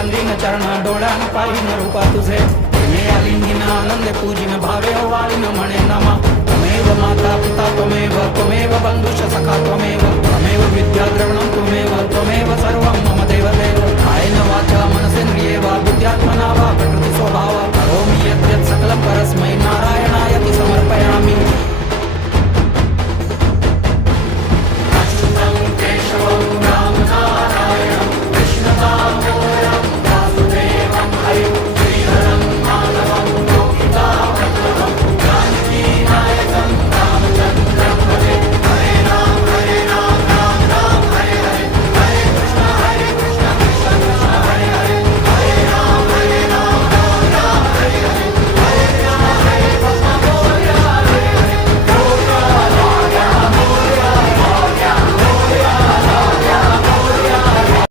वंदीन चरण डोळ्यान पाहिन रूपा तुझे प्रेमे आलिंगिन आनंदे पूजिन भावे वाळीन म्हणे नमा त्वमेव माता पिता त्वमेव त्वमेव बंधुश्च सखा त्वमेव त्वमेव विद्या द्रविणं त्वमेव त्वमेव सर्व